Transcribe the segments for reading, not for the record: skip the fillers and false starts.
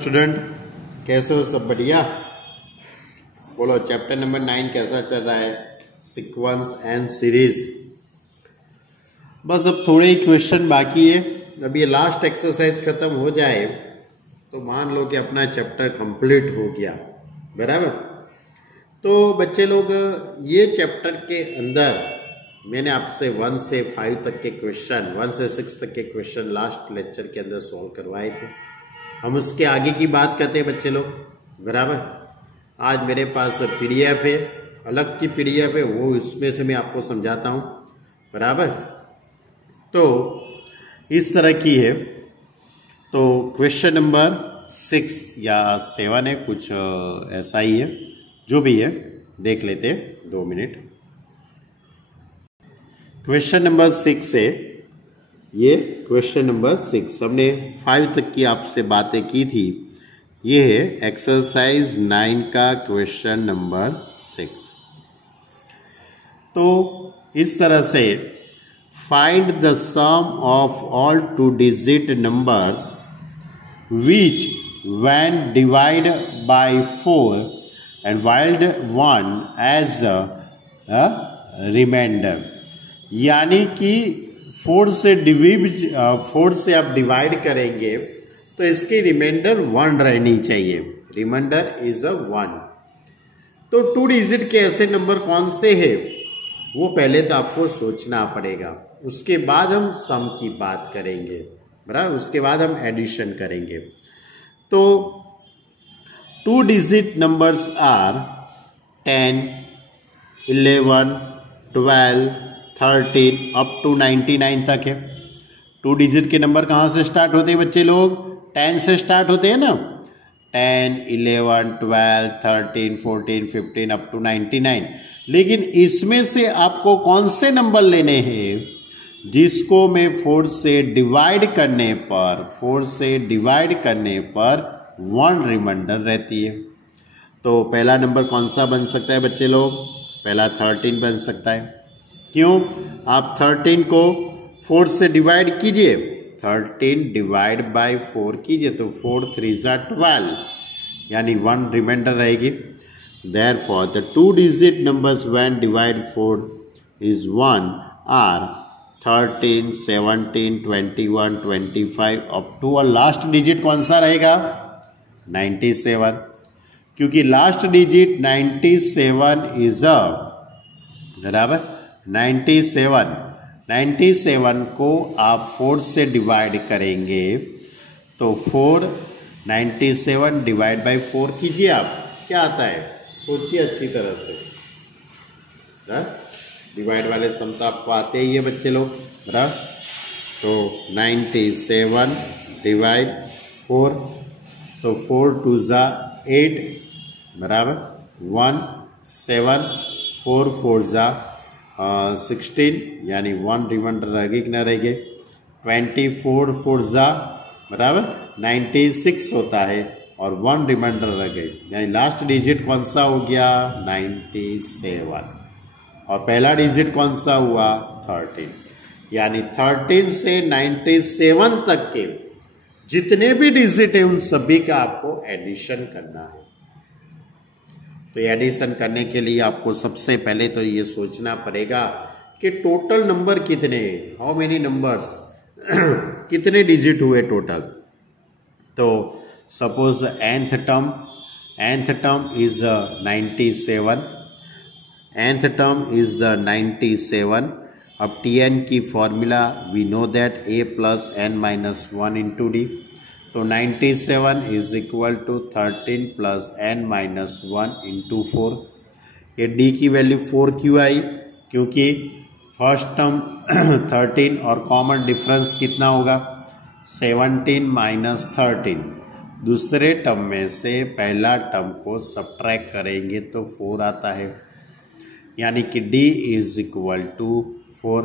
Student कैसे हो? सब बढ़िया? बोलो, चैप्टर नंबर 9 कैसा चल रहा है? Sequence and series. बस अब थोड़े ही क्वेश्चन बाकी है। अब ये लास्ट एक्सरसाइज खत्म हो जाए तो मान लो कि अपना चैप्टर कंप्लीट हो गया, बराबर। तो बच्चे लोग, ये चैप्टर के अंदर मैंने आपसे 1 से 5 तक के क्वेश्चन, 1 से 6 तक के क्वेश्चन लास्ट लेक्चर के अंदर सॉल्व करवाए थे। हम उसके आगे की बात करते हैं बच्चे लोग, बराबर। आज मेरे पास पीडीएफ है, अलग की पीडीएफ है, वो इसमें से मैं आपको समझाता हूँ, बराबर। तो इस तरह की है। तो क्वेश्चन नंबर 6 या 7 है, कुछ ऐसा ही है, जो भी है देख लेते हैं 2 मिनट। क्वेश्चन नंबर 6 है ये। क्वेश्चन नंबर 6 हमने 5 तक की आपसे बातें की थी। ये है एक्सरसाइज 9 का क्वेश्चन नंबर 6। तो इस तरह से find the sum of all 2 digit numbers which when divided by 4 and wild 1 as a remainder, यानी कि 4 से आप डिवाइड करेंगे तो इसकी रिमाइंडर 1 रहनी चाहिए। Remainder is a 1। तो 2 डिजिट के ऐसे नंबर कौन से हैं वो पहले तो आपको सोचना पड़ेगा, उसके बाद हम सम की बात करेंगे, बराबर। उसके बाद हम एडिशन करेंगे। तो 2 digit numbers are 10, 11, 12, 13 up to 99 तक है। 2 डिजिट के नंबर कहाँ से स्टार्ट होते हैं बच्चे लोग? 10 से स्टार्ट होते हैं ना। 10, 11, 12, 13, 14, 15 अप टू 99। लेकिन इसमें से आपको कौन से नंबर लेने हैं जिसको मैं 4 से डिवाइड करने पर 1 रिमाइंडर रहती है। तो पहला नंबर कौन सा बन सकता है बच्चे लोग? पहला 13 बन सकता है। क्यों? आप 13 को 4 से डिवाइड कीजिए, 13 डिवाइड बाय 4 कीजिए तो 4 3 12, यानी 1 रिमाइंडर रहेगी। Therefore, the 2 digit numbers when divided 4 is 1 are 13, 17, 21, 25 up to और लास्ट डिजिट कौन सा रहेगा? 97, क्योंकि लास्ट डिजिट 97 इज अ, बराबर। 97 को आप 4 से डिवाइड करेंगे तो 97 डिवाइड बाई 4 कीजिए आप, क्या आता है? सोचिए अच्छी तरह से। डिवाइड वाले सम तो आपको आते ही है बच्चे लोग, बराबर। तो 97 डिवाइड 4, तो 4 2 8, बराबर। 1 7, 4 4 16, यानी 1 रिमाइंडर रहेगी कि ना रहेगी? 24 4 बराबर 96 होता है और 1 रिमाइंडर रह गई, यानी लास्ट डिजिट कौन सा हो गया? 97। और पहला डिजिट कौन सा हुआ? 13। यानी 13 से 97 तक के जितने भी डिजिट है उन सभी का आपको एडिशन करना है। तो एडिशन करने के लिए आपको सबसे पहले तो ये सोचना पड़ेगा कि टोटल नंबर कितने हैं, हाउ मेनी नंबर्स, कितने डिजिट हुए टोटल। तो suppose nth term is 97, nth term is the 97। अब Tn की formula we know that a plus n minus 1 into d। तो 97 is equal to 13 plus n minus 1 into 4। ये d की value 4 क्यों आई? क्योंकि फर्स्ट टर्म 13 और common difference कितना होगा? 17 माइनस 13। दूसरे टर्म में से पहला टर्म को सब्ट्रैक्ट करेंगे तो 4 आता है, यानी कि d इज इक्वल टू 4।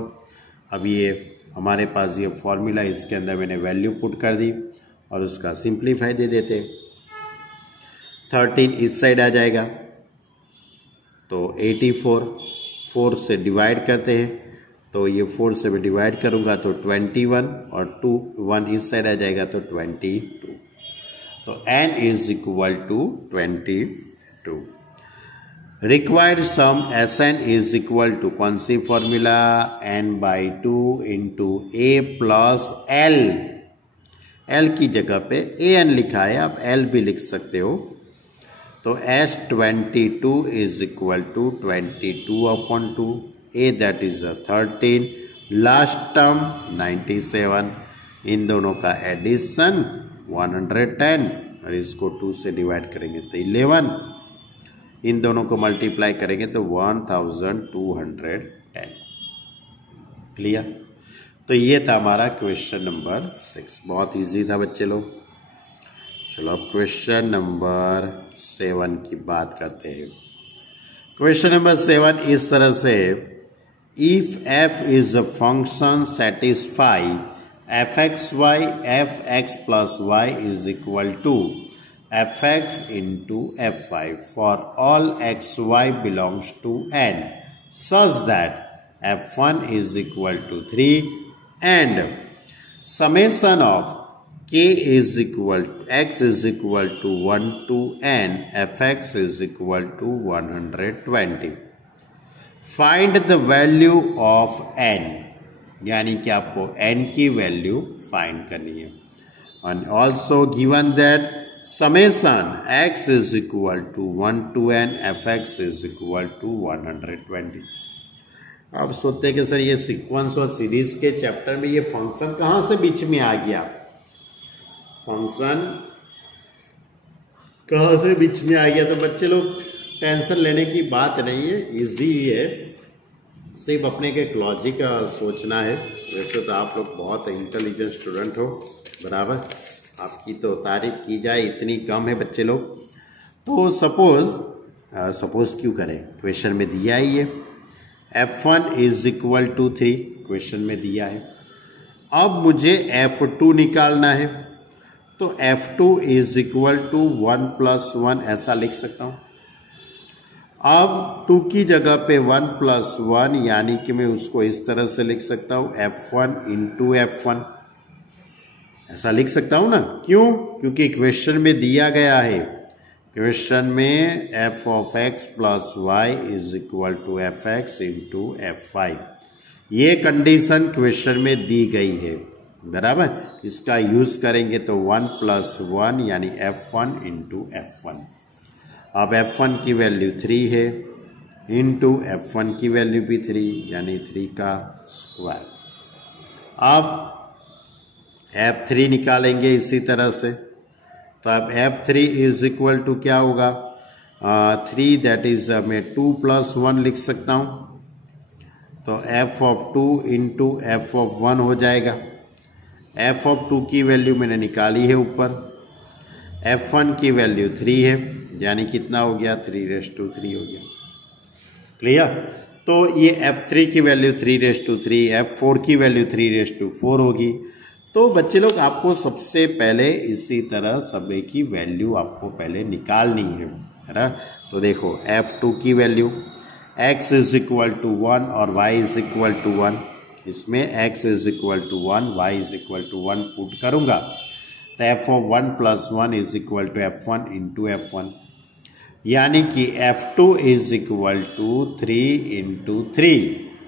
अब ये हमारे पास ये फॉर्मूला, इसके अंदर मैंने वैल्यू पुट कर दी और उसका सिंप्लीफाई दे देते। 13 इस साइड आ जाएगा तो 84, 4 से डिवाइड करते हैं तो ये 4 से मैं डिवाइड करूंगा तो 21 और 1 इस साइड आ जाएगा तो 22। तो n is equal to 22। Required sum Sn is equal to कौन सी formula, n/2 into A plus L. L की जगह पे an लिखा है, आप l भी लिख सकते हो। तो S22 is equal to 22/2, a that is 13, last term 97, इन दोनों का एडिशन 110 और इसको 2 से डिवाइड करेंगे तो 11, इन दोनों को मल्टीप्लाई करेंगे तो 1210। क्लियर। तो ये था हमारा क्वेश्चन नंबर 6, बहुत इजी था बच्चे लोग। चलो अब क्वेश्चन नंबर 7 की बात करते हैं। क्वेश्चन नंबर 7 इस तरह से, if f is a function satisfy fxy fx plus y is equal to fx into fy for all xy belongs to n such that f1 is equal to 3 and summation of k is equal to x is equal to 1 to n fx is equal to 120. Find the value of n, यानी कि आपको n की value find करनी है। And also given that summation x is equal to 1 to n fx is equal to 120। आप सोचते हैं कि सर ये सीक्वेंस और सीरीज के चैप्टर में ये फंक्शन कहाँ से बीच में आ गया, फंक्शन कहाँ से बीच में आ गया। तो बच्चे लोग टेंशन लेने की बात नहीं है, इजी है, सिर्फ अपने के एक लॉजिक सोचना है। वैसे तो आप लोग बहुत इंटेलिजेंट स्टूडेंट हो, बराबर, आपकी तो तारीफ की जाए इतनी कम है बच्चे लोग। तो सपोज क्यों करें, क्वेश्चन में दिया ही है f1 is equal to 3, question में दिया है। अब मुझे f2 निकालना है, तो f2 इज इक्वल टू 1 + 1 ऐसा लिख सकता हूँ। अब 2 की जगह पे 1 + 1, यानी कि मैं उसको इस तरह से लिख सकता हूँ f1 इंटू f1, ऐसा लिख सकता हूँ ना। क्यों? क्योंकि क्वेश्चन में दिया गया है, क्वेश्चन में f of x plus y is equal to fx into f5, ये कंडीशन क्वेश्चन में दी गई है, बराबर। इसका यूज करेंगे तो 1 + 1 यानी f1 इंटू f1। अब f1 की वैल्यू 3 है, इंटू f1 की वैल्यू भी 3 यानी 3 का स्क्वायर। अब f3 निकालेंगे इसी तरह से, तो अब f3 इज इक्वल टू क्या होगा, 3 दैट इज मैं 2 + 1 लिख सकता हूँ। तो f of 2 into f of 1 हो जाएगा। f ऑफ 2 की वैल्यू मैंने निकाली है ऊपर, f1 की वैल्यू 3 है, यानी कितना हो गया, 3⁻³ हो गया। क्लियर। तो ये f3 की वैल्यू 3⁻3, f4 की वैल्यू 3⁻4 होगी। तो बच्चे लोग आपको सबसे पहले इसी तरह सभी की वैल्यू आपको पहले निकालनी है ना। तो देखो f2 की value x is equal to 1 और y इज इक्वल टू 1, इसमें x is equal to 1, y is equal to 1 put करूंगा, तो f of 1 + 1 is equal to f1 into f1, यानी कि f2 is equal to 3 into 3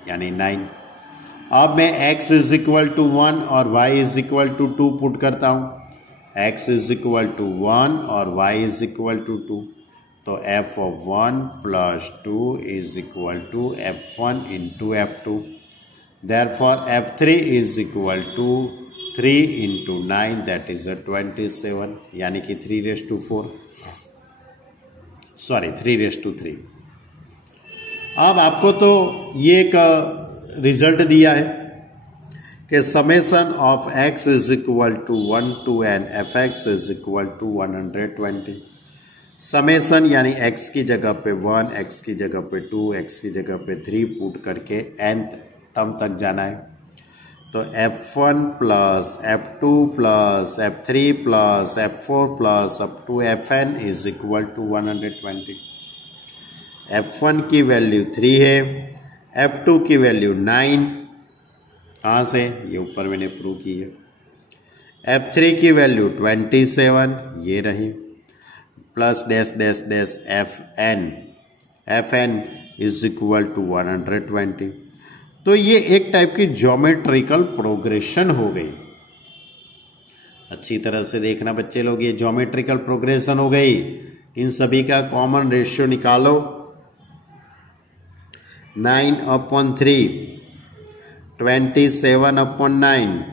यानी 9। अब मैं x is equal to 1 और y is equal to 2 put करता हूँ, x इज इक्वल टू 1 और y इज इक्वल टू 2, तो f of 1 + 2 is equal to f1 into f2, therefore f3 is equal to 3 into 9 that is 27, यानी कि 3⁻3। अब आपको तो ये एक रिजल्ट दिया है कि summation of x is equal to 1 to n fx is equal to 120। Summation यानी x की जगह पे 1, x की जगह पे 2, x की जगह पे 3 पुट करके nth टर्म तक जाना है। तो f1 plus f2 plus f3 plus f4 plus up to fn is equal to 120। f1 की वैल्यू 3 है, f2 की वैल्यू 9, कहाँ से, ये ऊपर मैंने प्रूव की है। F3 की वैल्यू 27 ये रही, plus dash dash dash Fn is equal to 120। तो ये एक टाइप की ज्योमेट्रिकल प्रोग्रेशन हो गई। अच्छी तरह से देखना बच्चे लोग, ये ज्योमेट्रिकल प्रोग्रेशन हो गई। इन सभी का कॉमन रेशियो निकालो, 9/3, 27/9,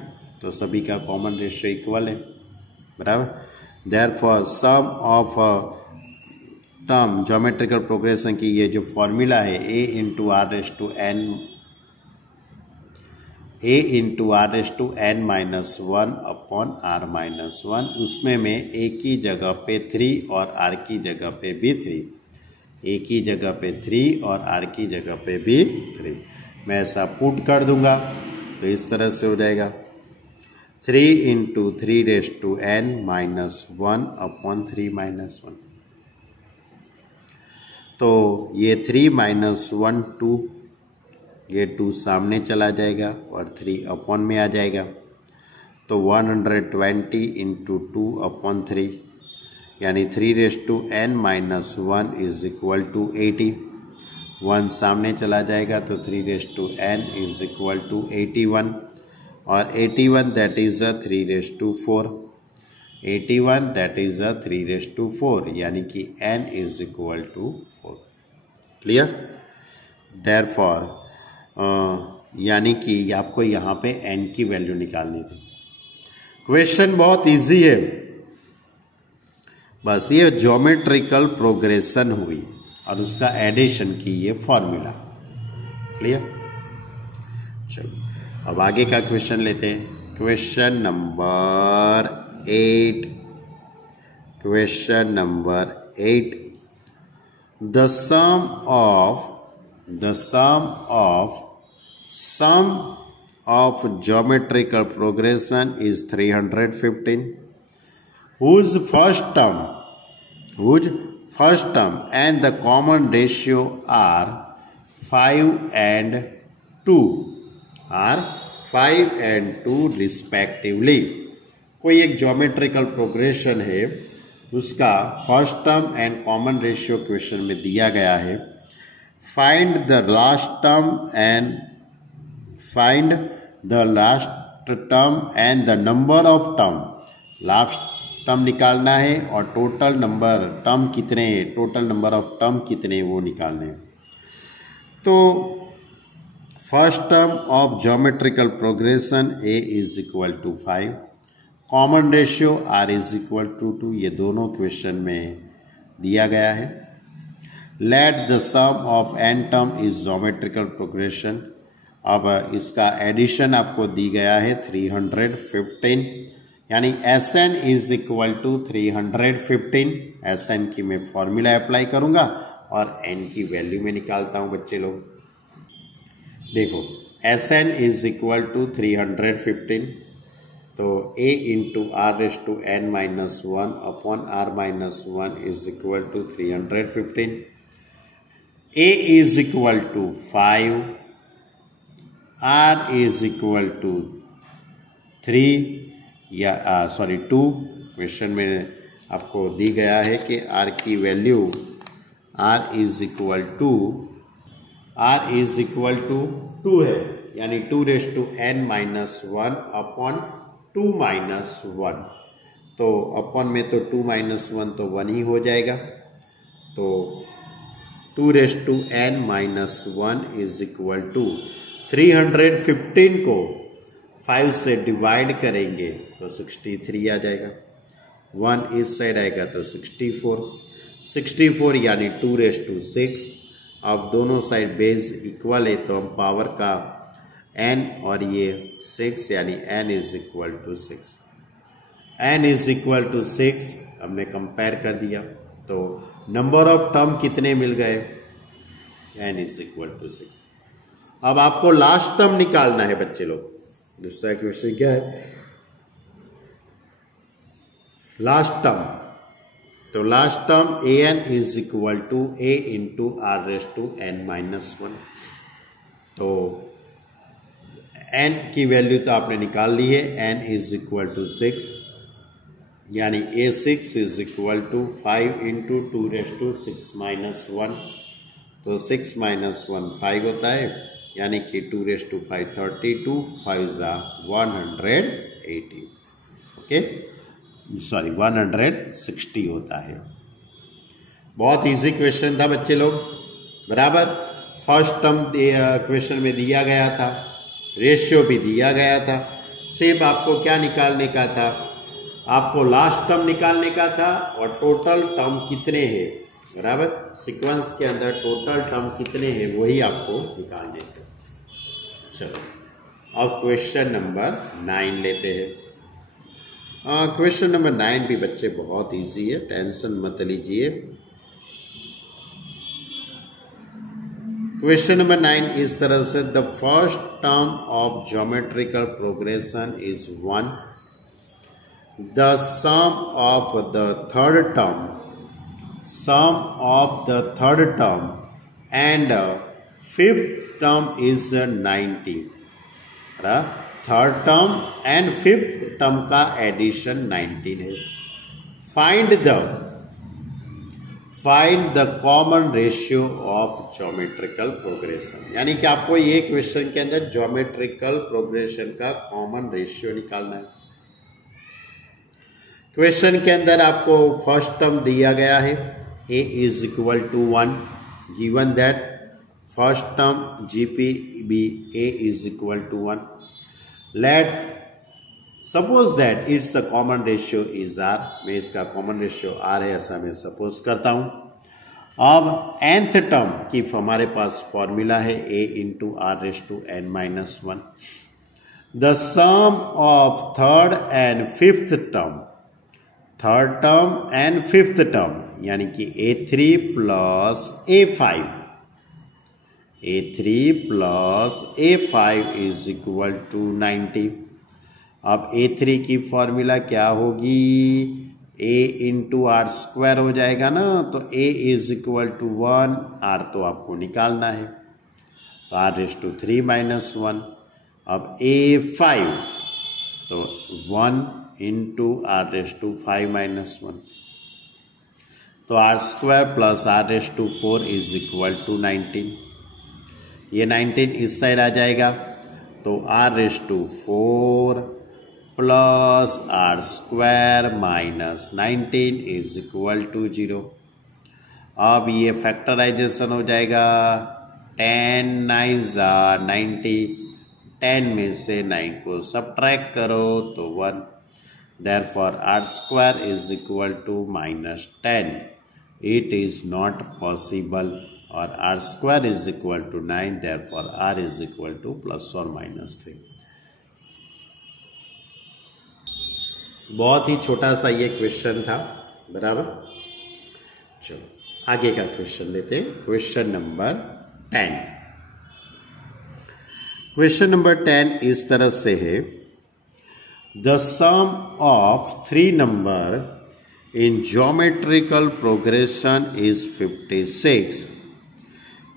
तो सभी का कॉमन रेशियो इक्वल है, बराबर। Therefore sum of term geometrical progression की ये जो फॉर्मूला है a into are raise to n minus 1 upon r minus 1, उसमें मैं a की जगह पे 3 और r की जगह पे भी 3, a की जगह पे 3 और r की जगह पे भी 3 मैं ऐसा पुट कर दूंगा, तो इस तरह से हो जाएगा 3 into 3 raise to n minus 1 upon 3 minus 1। तो ये 3 माइनस 1 2, ये 2 सामने चला जाएगा और 3 अपॉन में आ जाएगा, तो 120 इंटू 2 अपॉन 3 यानी 3 raise to n minus 1 is equal to 80। 1 सामने चला जाएगा तो 3 raise to n is equal to 81, और 81 that is a 3 raise to 4, 81 that is a 3 raise to 4, यानी कि n is equal to 4। Clear? Therefore यानी कि आपको यहाँ पे n की वैल्यू निकालनी थी। क्वेश्चन बहुत इजी है, बस ये ज्योमेट्रिकल प्रोग्रेशन हुई और उसका एडिशन की ये फॉर्मूला। क्लियर? चलो अब आगे का क्वेश्चन लेते हैं। Question number 8, question number 8, the sum of geometrical progression is 315, whose first term and the common ratio are 5 and 2 respectively। कोई एक ज्योमेट्रिकल प्रोग्रेशन है, उसका first term and common ratio question में दिया गया है। Find the last term and the number of term. Last term निकालना है और टोटल नंबर टर्म कितने हैं, टोटल नंबर ऑफ टर्म कितने वो निकालने हैं। तो first term of geometrical progression a is equal to 5, common ratio r is equal to 2, ये दोनों क्वेश्चन में दिया गया है। Let the sum of n term is geometrical progression. अब इसका एडिशन आपको दी गया है 315, यानी Sn is equal to 315। Sn की मैं फॉर्मूला अप्लाई करूंगा और n की वैल्यू में निकालता हूं बच्चे लोग। देखो Sn इज इक्वल टू 315, तो a into are raise to n minus 1 upon r minus 1 is equal to 315। a is equal to 5, r is equal to 2। Question में आपको दी गया है कि r की value r is equal to 2 है, यानी 2 raise to n minus 1 upon 2 minus 1। तो अपॉन में तो 2 माइनस 1 तो 1 ही हो जाएगा, तो 2 raise to n minus 1 is equal to 315 को 5 से डिवाइड करेंगे तो 63 आ जाएगा, 1 इस साइड आएगा तो 64 यानी 2 रेस टू 6। अब दोनों साइड बेस इक्वल है तो हम पावर का n और ये 6 यानी n is equal to 6। n is equal to 6 हमने कंपेयर कर दिया, तो नंबर ऑफ टर्म कितने मिल गए, n इज इक्वल टू 6। अब आपको लास्ट टर्म निकालना है बच्चे लोग। दूसरा क्वेश्चन क्या है, लास्ट टर्म। तो last term an is equal to a into are raise to n minus 1। तो n की वैल्यू तो आपने निकाल ली है, n इज इक्वल टू 6, यानी A6 is equal to 5 into 2⁻6 minus 1, तो 6 माइनस 1 5 होता है, यानी कि 2⁵5 32, 5 ज़ा 180, ओके सॉरी 160 होता है। बहुत इजी क्वेश्चन था बच्चे लोग, बराबर। फर्स्ट टर्म क्वेश्चन में दिया गया था, रेशियो भी दिया गया था, सिर्फ आपको क्या निकालने का था, आपको लास्ट टर्म निकालने का था और टोटल टर्म कितने हैं, बराबर। सीक्वेंस के अंदर टोटल टर्म कितने हैं वही आपको निकालने थे। चलो अब क्वेश्चन नंबर 9 लेते हैं। क्वेश्चन नंबर 9 भी बच्चे बहुत इजी है, टेंशन मत लीजिए। क्वेश्चन नंबर 9 इस तरह से, the first term of geometrical progression is 1, the sum of the third term and fifth term is 90। Third term and fifth term का एडिशन 19 है। Find the common ratio of geometrical progression, यानी कि आपको ये question के अंदर geometrical progression का common ratio निकालना है। क्वेश्चन के अंदर आपको फर्स्ट टर्म दिया गया है, a is equal to 1, given that first term GP a is equal to 1, let suppose that it's the common ratio is r, मैं इसका कॉमन रेशियो r है ऐसा मैं सपोज करता हूं। अब nth टर्म की हमारे पास फॉर्मूला है a into r⁻n−1, the sum of third and fifth term, and fifth term यानी कि A3 plus A5 is equal to 90। अब A3 की फॉर्मूला क्या होगी, a इंटू आर स्क्वायर हो जाएगा ना, तो a is equal to 1, r तो आपको निकालना है, तो r⁻³ -1। अब A5 तो 1 इंटू r⁵ तो r² plus r⁴ is equal to 19। ये 19 इस साइड आ जाएगा, तो r⁴ plus r² minus 19 is equal to 0। अब ये फैक्टराइजेशन हो जाएगा, 10 9 = 90, 10 में से 9 को सब्ट्रैक्ट करो तो 1, therefore r² is equal to -10, it is not possible, और r² is equal to 9, therefore r is equal to ±3। बहुत ही छोटा सा ये क्वेश्चन था, बराबर। चलो आगे का क्वेश्चन लेते हैं, क्वेश्चन नंबर 10। क्वेश्चन नंबर 10 इस तरह से है, the sum of 3 number in geometrical progression is 56.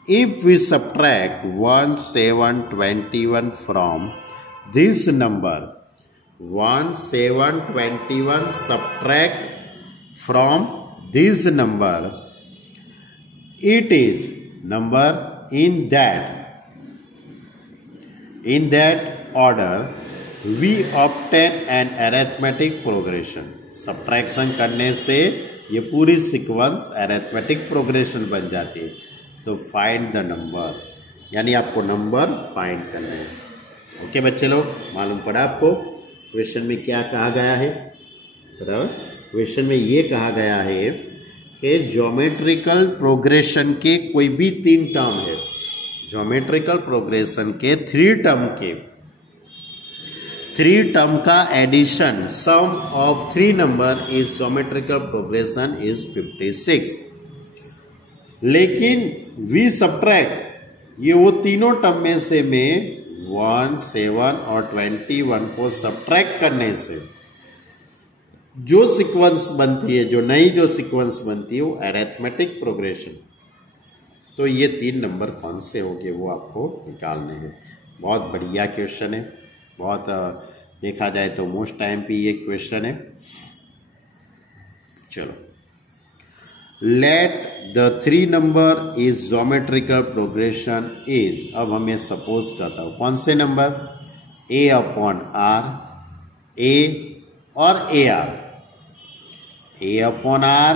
If we subtract 1 7 21 from this number, 1 7 21 subtract from this number, it is number in that order we obtain an arithmetic progression। Subtraction करने से ये पूरी sequence arithmetic progression बन जाती है। तो find the number, यानी आपको नंबर फाइंड करना है। ओके बच्चे लोग, मालूम पड़ा आपको क्वेश्चन में क्या कहा गया है, बराबर। क्वेश्चन में ये कहा गया है कि ज्योमेट्रिकल प्रोग्रेशन के कोई भी 3 टर्म है, ज्योमेट्रिकल प्रोग्रेशन के 3 टर्म का addition, sum of 3 number is geometrical progression is 56। लेकिन वी सब्ट्रैक्ट, ये वो तीनों टर्म में से में 1 7 और 21 को सब्ट्रैक्ट करने से जो सीक्वेंस बनती है, जो सीक्वेंस बनती है वो अरिथमेटिक प्रोग्रेशन। तो ये 3 नंबर कौन से होंगे वो आपको निकालने हैं। बहुत बढ़िया क्वेश्चन है, बहुत देखा जाए तो मोस्ट टाइम पे ये क्वेश्चन है। चलो, let the 3 number is geometrical progression is, अब हमें सपोज करता हूं कौन से number, a upon r, a और a r, a upon r,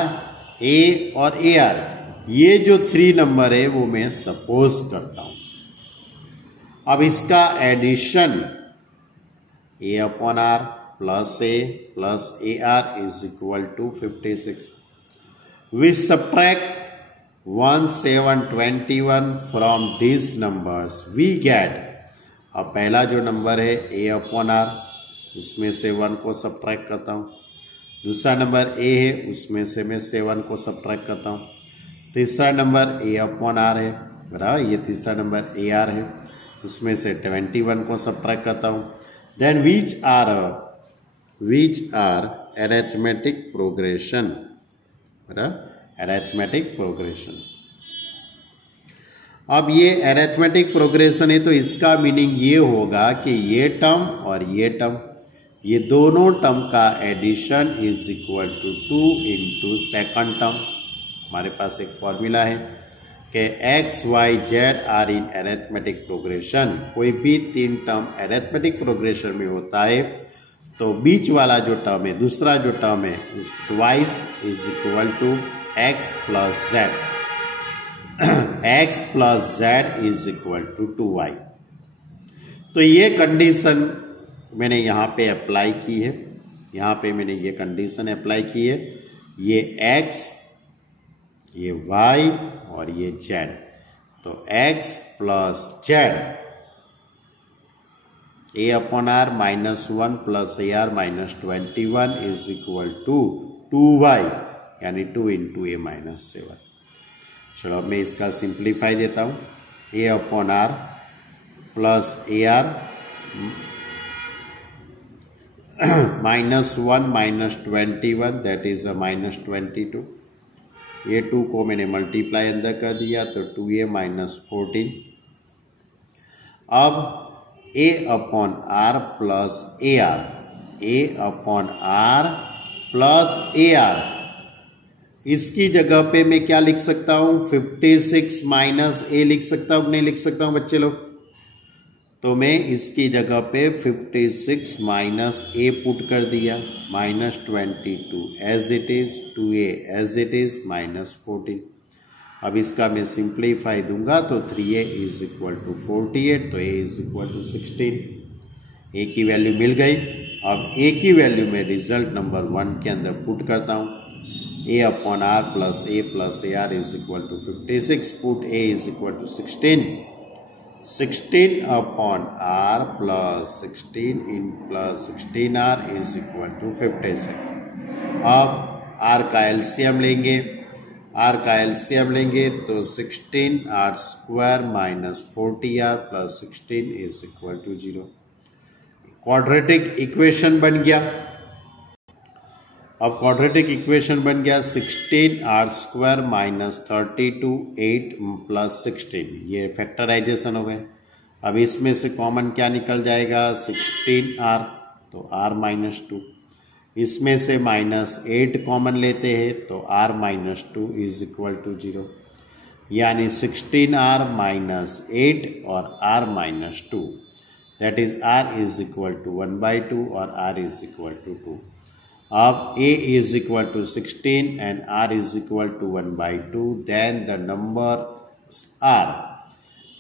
a और ए आर, ये जो 3 नंबर है वो मैं सपोज करता हूं। अब इसका addition a upon r plus a are is equal to 56। We subtract 1, 7, 21 from this numbers, we get, अब पहला जो नंबर है a अपॉन आर, उसमें से 1 को सब्ट्रैक्ट करता हूँ। दूसरा नंबर a है, उसमें से मैं 7 को सब्ट्रैक्ट करता हूँ। तीसरा नंबर a अपॉन आर है, बराबर, ये तीसरा नंबर ए आर है, उसमें से 21 को सब्ट्रैक्ट करता हूँ। Then which are arithmetic progression, बराबर, अरिथमेटिक प्रोग्रेशन। अब ये अरिथमेटिक प्रोग्रेशन है तो इसका मीनिंग ये होगा कि ये टर्म और ये टर्म, ये दोनों टर्म का addition is equal to 2 into second term. हमारे पास एक फॉर्मूला है कि x y z are in arithmetic progression, कोई भी 3 टर्म अरिथमेटिक प्रोग्रेशन में होता है तो बीच वाला जो टर्म है, दूसरा जो टर्म है, उस twice is equal to x plus z, x plus z is equal to 2y। तो ये कंडीशन मैंने यहाँ पे अप्लाई की है, यहाँ पे मैंने ये कंडीशन अप्लाई की है, ये x, ये y और ये z। तो x plus z, a upon r minus 1 plus a r minus 21 is equal to 2y, यानी 2 इंटू ए माइनस 7। चलो अब मैं इसका सिंप्लीफाई देता हूँ, a upon r plus a r minus 1 minus 21 that is a minus 22। ये 2 को मैंने मल्टीप्लाई अंदर कर दिया तो 2a माइनस 14। अब a upon r plus a r, a upon r plus a r, इसकी जगह पे मैं क्या लिख सकता हूं, 56 माइनस ए लिख सकता हूं, नहीं लिख सकता हूं बच्चे लोग? तो मैं इसकी जगह पे 56 माइनस ए पुट कर दिया, minus 22 as it is, 2a as it is, minus 14। अब इसका मैं सिंप्लीफाई दूंगा तो 3a इज इक्वल टू 48, तो a is equal to 16। a की वैल्यू मिल गई। अब a की वैल्यू में रिजल्ट नंबर 1 के अंदर पुट करता हूं, a upon r plus a are is equal to 56, put a is equal to 16, 16 upon r plus 16 इन plus 16 r is equal to 56। अब आर का एलसीएम लेंगे, तो 16 r square minus 40 r plus 16 is equal to 0। Quadratic equation बन गया। अब quadratic equation बन गया 16 आर स्क्वायर माइनस 32 8 प्लस 16, ये फैक्टराइजेशन हो गए। अब इसमें से कॉमन क्या निकल जाएगा, 16 आर, तो आर माइनस 2, इसमें से माइनस 8 कॉमन लेते हैं तो r minus 2 is equal to 0, यानी 16 आर माइनस 8 और r minus 2, that is r is equal to 1/2 और आर इज इक्वल टू 2। अब a is equal to 16 and r is equal to 1/2, then the numbers are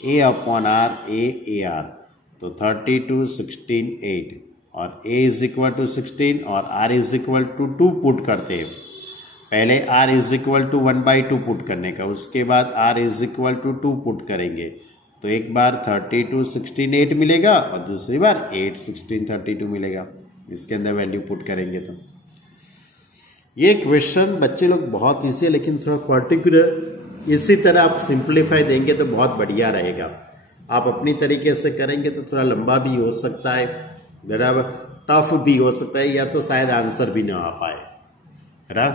a upon r, a r, तो 32 16 8 और a is equal to 16 और r is equal to 2 put करते हैं। पहले r is equal to 1/2 put करने का, उसके बाद r is equal to 2 put करेंगे, तो एक बार 32 16 8 मिलेगा और दूसरी बार 8 16 32 मिलेगा। इसके अंदर वैल्यू पुट करेंगे तो ये क्वेश्चन बच्चे लोग बहुत ईजी है, लेकिन थोड़ा पर्टिकुलर इसी तरह आप सिंप्लीफाई देंगे तो बहुत बढ़िया रहेगा। आप अपनी तरीके से करेंगे तो थोड़ा लंबा भी हो सकता है, बराबर, टफ भी हो सकता है, या तो शायद आंसर भी ना आ पाए, है ना।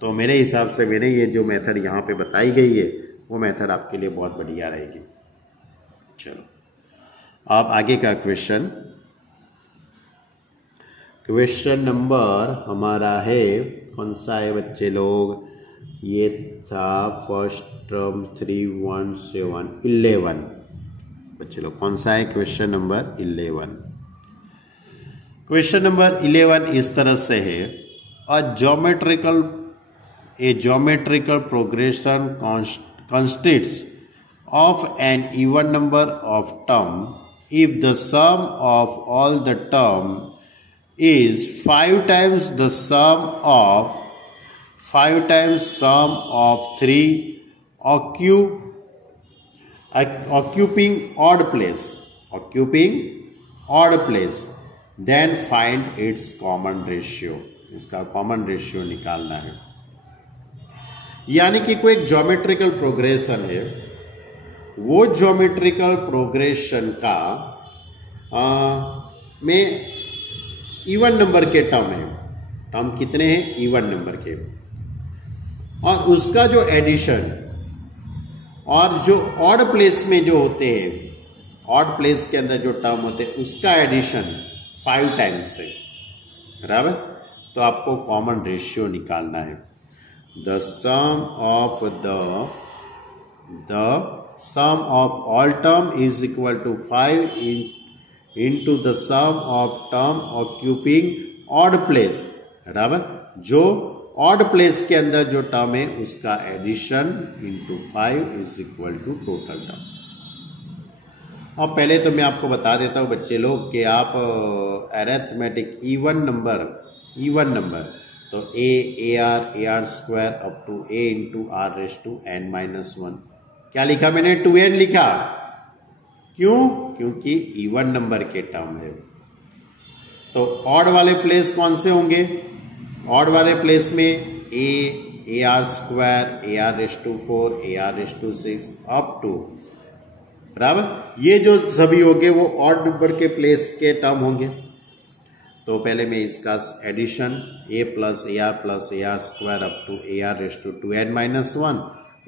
तो मेरे हिसाब से मैंने ये जो मेथड यहाँ पे बताई गई है वो मेथड आपके लिए बहुत बढ़िया रहेगी। चलो अब आगे का क्वेश्चन नंबर हमारा है, कौन सा है बच्चे लोग, ये था फर्स्ट टर्म 317 11 बच्चे लोग, कौन सा है क्वेश्चन नंबर 11। क्वेश्चन नंबर 11 इस तरह से है, a geometrical progression consists of an even number of terms if the sum of all the term is 5 times the sum of 3 occupying odd place, then find its common ratio। इसका common ratio निकालना है। यानी कि कोई एक geometrical progression है, वो geometrical progression का में इवन नंबर के टर्म है। टर्म कितने हैं? इवन नंबर के, और उसका जो एडिशन और जो ऑड प्लेस में जो होते हैं, ऑड प्लेस के अंदर जो टर्म होते हैं, उसका एडिशन 5 टाइम्स है, बराबर। तो आपको कॉमन रेशियो निकालना है। The sum of all term is equal to 5 into the sum of term occupying odd place, बराबर। जो ऑड प्लेस के अंदर जो टर्म है उसका addition into 5 is equal to total term. और पहले तो मैं आपको बता देता हूं बच्चे लोग कि आप अरिथमेटिक इवन नंबर तो AR square up to A into R⁻n−1, क्या लिखा मैंने? 2n लिखा। क्यों? क्योंकि इवन नंबर के टर्म है। तो ऑड वाले प्लेस कौन से होंगे? ऑड वाले प्लेस में AR square, AR⁴, AR�6 up to, बराबर। ये जो सभी होंगे वो ऑड नंबर के प्लेस के टर्म होंगे। तो पहले मैं इसका addition A + AR square up to AR⁻n−1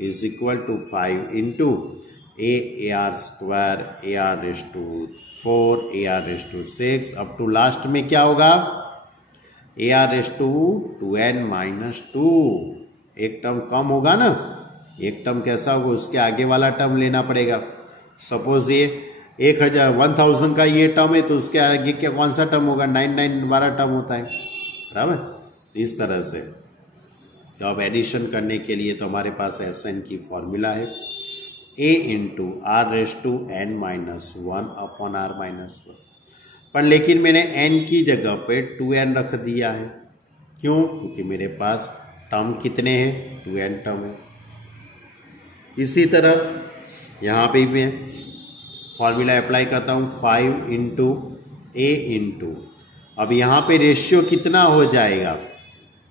is equal to 5 into AR square, AR⁴, AR�6 up to last में क्या होगा? AR⁻²n−2। एक टर्म कम होगा ना, एक टर्म कैसा होगा, उसके आगे वाला टर्म लेना पड़ेगा। सपोज ये 1000 का ये टर्म है, तो उसके आगे क्या कौन सा टर्म होगा? 99 वाला टर्म होता है, बराबर। तो इस तरह से तो अब एडिशन करने के लिए तो हमारे पास SN की फॉर्मूला है, A into R⁻n−1 upon R⁻1। पर लेकिन मैंने n की जगह पे 2n रख दिया है। क्यों? क्योंकि मेरे पास टर्म कितने हैं? 2n टर्म है। इसी तरह यहाँ पे भी फॉर्मूला अप्लाई करता हूँ, 5 इंटू A इंटू, अब यहाँ पे रेशियो कितना हो जाएगा?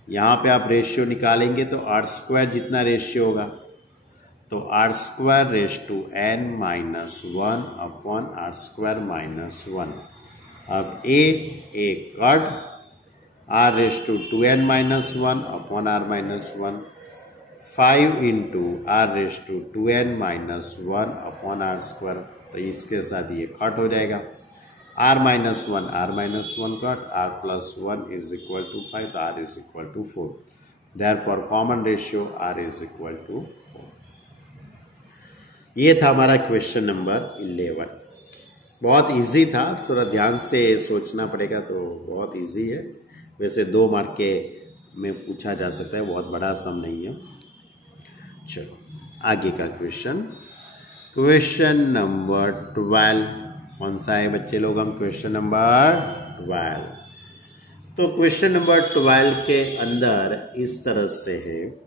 यहाँ पे आप रेशियो निकालेंगे तो R² जितना रेशियो होगा, तो R²n−1 अपॉन R²-1। अब A cut, R⁻²n−1 upon R⁻1, 5 into R⁻²n−1 upon R²। तो इसके साथ ये कट हो जाएगा, R-1 cut, R+1 is equal to 5, तो R is equal to 4। Therefore common ratio R is equal to 4। ये था हमारा क्वेश्चन नंबर 11। बहुत इजी था, थोड़ा ध्यान से सोचना पड़ेगा, तो बहुत इजी है। वैसे 2 मार्क के में पूछा जा सकता है, बहुत बड़ा सम नहीं है। चलो आगे का क्वेश्चन नंबर 12 कौन सा है बच्चे लोग? हम क्वेश्चन नंबर 12। तो क्वेश्चन नंबर 12 के अंदर इस तरह से है,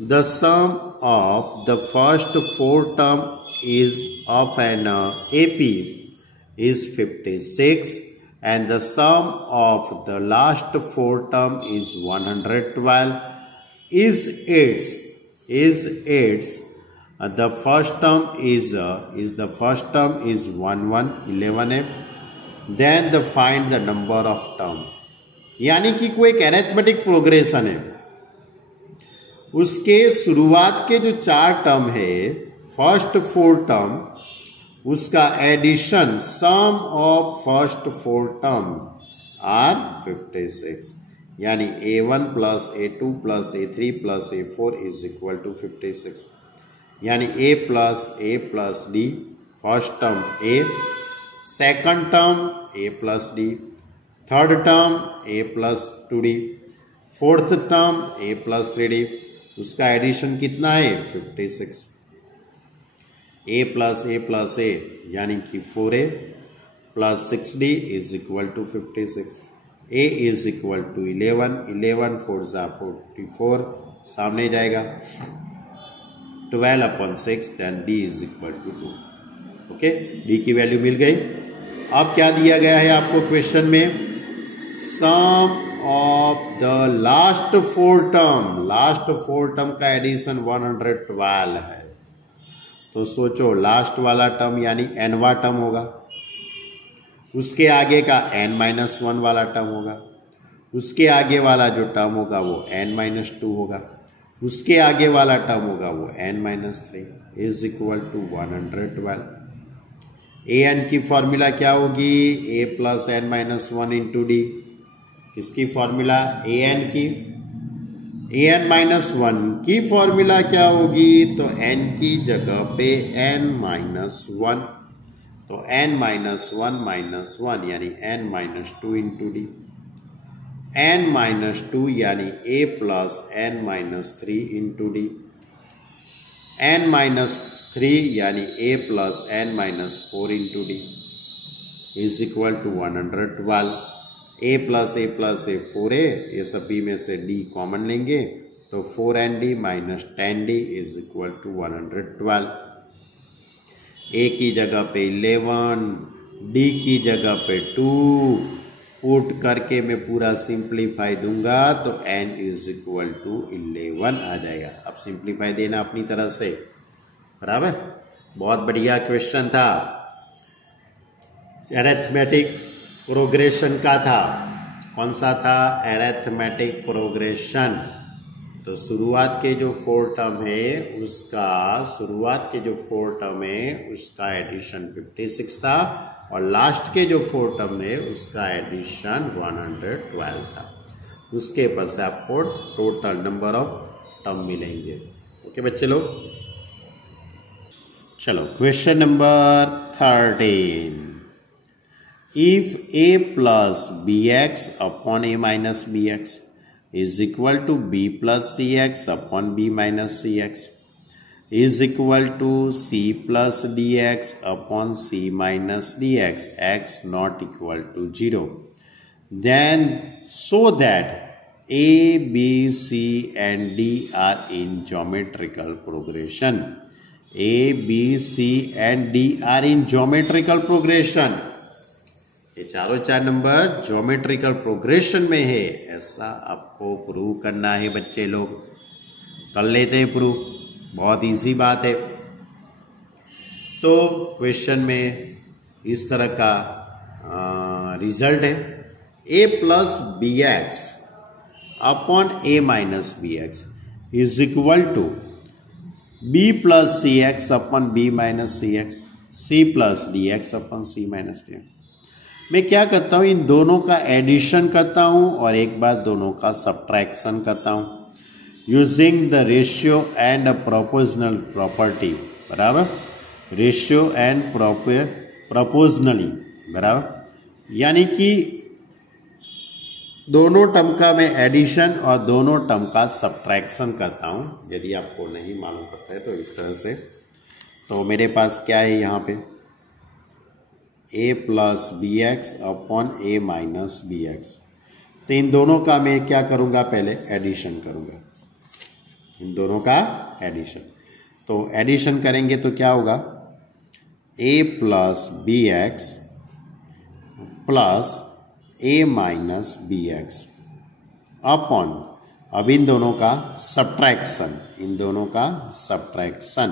the sum of the first 4 term is of an AP is 56 and the sum of the last 4 term is 112 is the first term is 11 है, then the find the number of term। यानी कि कोई एक arithmetic progression है, उसके शुरुआत के जो 4 टर्म है, फर्स्ट 4 टर्म, उसका addition sum of first 4 term are 56, यानी A1 plus A2 plus A3 plus A4 is equal to 56, यानी A plus D first term A, second term A plus D, third term A plus 2D, fourth term A plus 3D, उसका addition कितना है 56। A plus A यानी कि 4A plus 6D is equal to 56। A is equal to 11, 11 4 ज़ा 44 सामने जाएगा, 12/6 then D is equal to 2। Okay, D की value मिल गई। अब क्या दिया गया है आपको क्वेश्चन में, sum of the last 4 term का एडिशन 112 है। तो सोचो लास्ट वाला टर्म यानी nवा टर्म होगा, उसके आगे का n-1 वाला टर्म होगा, उसके आगे वाला जो टर्म होगा वो n-2 होगा, उसके आगे वाला टर्म होगा वो n-3 is equal to 112। an की फॉर्मूला क्या होगी, a plus n-1 into d. किसकी फॉर्मूला, an-1 की फॉर्मूला क्या होगी, तो n की जगह पे n-1, तो n-1 यानी n-2 इंटू डी, n-2 यानी a plus n-3 into D, n-3 यानी a plus n-4 into D is equal to 112। a plus a 4a, ये सभी में से d कॉमन लेंगे तो 4nd minus 10d is equal to 112। a की जगह पे 11, d की जगह पे 2 पुट करके मैं पूरा सिंप्लीफाई दूंगा तो n इज इक्वल टू 11 आ जाएगा। अब सिंप्लीफाई देना अपनी तरह से, बराबर। बहुत बढ़िया क्वेश्चन था, अरिथमेटिक प्रोग्रेशन का था। कौन सा था, अरिथमेटिक प्रोग्रेशन। तो शुरुआत के जो 4 टर्म है उसका एडिशन 56 था, और लास्ट के जो 4 टर्म है उसका एडिशन 112 था। उसके बाद से आपको टोटल नंबर ऑफ टर्म मिलेंगे। ओके बच्चे लोग, चलो question number 13। If a plus bx upon a minus bx is equal to b plus cx upon b minus cx is equal to c plus dx upon c minus dx, x not equal to 0, then so that a, b, c and d are in geometrical progression. A, b, c and d are in geometrical progression. ये चारों 4 number geometrical progression में है, ऐसा आपको prove करना है बच्चे लोग। कर लेते हैं प्रूव, बहुत इजी बात है। तो क्वेश्चन में इस तरह का रिजल्ट है, a plus b x upon a minus b x is equal to b plus c x upon b minus c x, c plus d x upon c minus d x. मैं क्या करता हूं, इन दोनों का addition करता हूं और एक बार दोनों का सब्ट्रैक्शन करता हूं using the ratio and proportional property, बराबर। रेशियो एंड प्रोपोर्शनली, बराबर। यानी कि दोनों टर्म का मैं एडिशन और दोनों टर्म का सब्ट्रैक्शन करता हूं। यदि आपको नहीं मालूम पड़ता है तो इस तरह से, तो मेरे पास क्या है यहाँ पे, a plus b x upon a minus b x. तो इन दोनों का मैं क्या करूंगा, पहले एडिशन करूंगा, इन दोनों का एडिशन। तो एडिशन करेंगे तो क्या होगा, a plus b x plus a minus b x upon, अब इन दोनों का सब्ट्रैक्शन,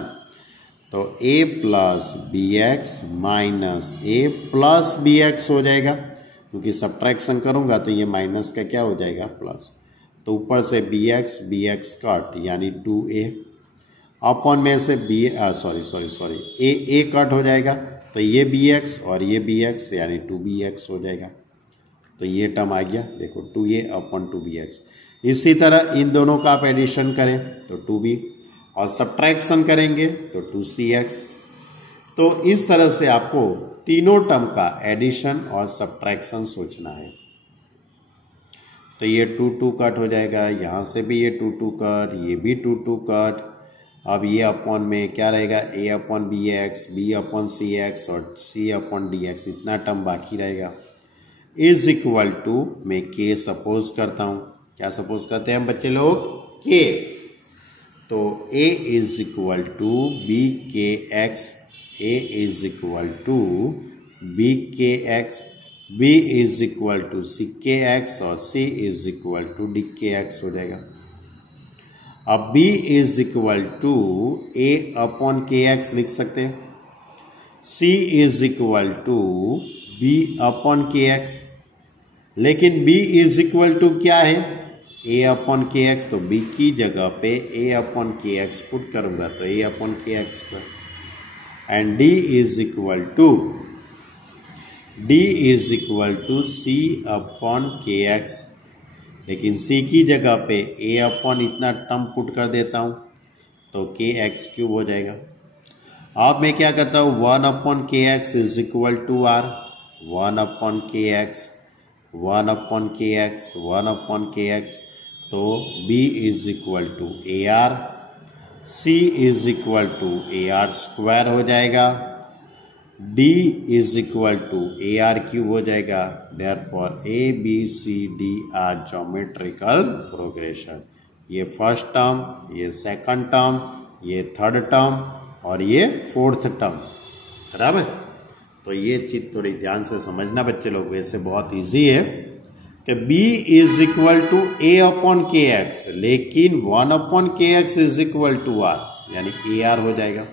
तो a plus b x minus a plus b x हो जाएगा, क्योंकि सब्ट्रैक्शन करूंगा तो ये माइनस का क्या हो जाएगा, प्लस। तो ऊपर से बी एक्स कट यानी 2a अपॉन में से सॉरी ए कट हो जाएगा, तो ये बी एक्स और ये बी एक्स यानी 2bx हो जाएगा। तो ये टर्म आ गया, देखो 2a अपॉन 2bx। इसी तरह इन दोनों का आप एडिशन करें तो 2b और सब्ट्रैक्शन करेंगे तो 2cx। तो इस तरह से आपको तीनों टर्म का एडिशन और सब्ट्रैक्शन सोचना है। तो ये 2 कट हो जाएगा, यहाँ से भी ये 2 कट, ये भी 2 कट। अब ये अपॉन में क्या रहेगा, a upon b x, b upon c x और c अपॉन डी एक्स, इतना टर्म बाकी रहेगा। इज इक्वल टू मैं k सपोज करता हूँ, क्या सपोज करते हैं हम बच्चे लोग, k। तो a is equal to B K X, a is equal to B K X, b is equal to C K X और c is equal to D K X हो जाएगा। अब b is equal to a upon के X लिख सकते हैं, c is equal to b upon के x, लेकिन b इज इक्वल टू क्या है, a अपॉन के एक्स। तो b की जगह पे a अपॉन के एक्स पुट करूंगा तो a अपॉन के एक्स पर, and d is equal to c upon के एक्स, लेकिन c की जगह पे a अपॉन इतना टर्म पुट कर देता हूं तो के एक्स क्यूब हो जाएगा। अब मैं क्या करता हूं, 1 अपॉन के x is equal to r, 1 upon के एक्स, 1 अपॉन के एक्स, 1 अपॉन के एक्स। तो b is equal to A r, c is equal to A R square हो जाएगा, d is equal to A R cube हो जाएगा। Therefore a B C D are geometrical progression. ये first term, ये second term, ये third term और ये fourth term, बराबर। तो ये चीज थोड़ी ध्यान से समझना बच्चे लोग, वैसे बहुत इजी है कि b is equal to a upon के एक्स, लेकिन 1 अपॉन के x is equal to r, यानी ए आर हो जाएगा।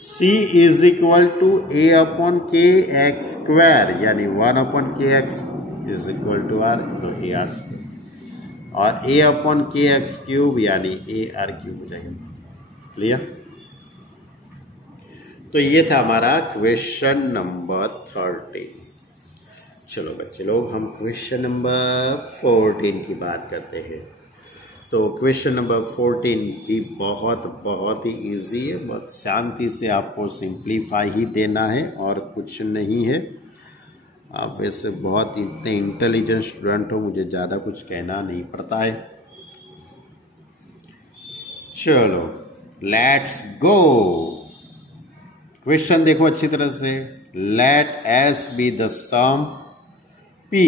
c is equal to a upon के एक्स स्क्वायर, यानी 1 अपॉन के x is equal to r, तो ए आर स्क्वायर, और a अपॉन के एक्स क्यूब यानी ए आर क्यूब हो जाएगा। क्लियर। तो ये था हमारा क्वेश्चन नंबर 13। चलो बच्चे लोग हम क्वेश्चन नंबर 14 की बात करते हैं। तो क्वेश्चन नंबर 14 भी बहुत ही इजी है, बहुत शांति से आपको सिंप्लीफाई ही देना है और कुछ नहीं है। आप वैसे बहुत इतने इंटेलिजेंट स्टूडेंट हो, मुझे ज़्यादा कुछ कहना नहीं पड़ता है। चलो लेट्स गो। क्वेश्चन देखो अच्छी तरह से। Let s be the sum P,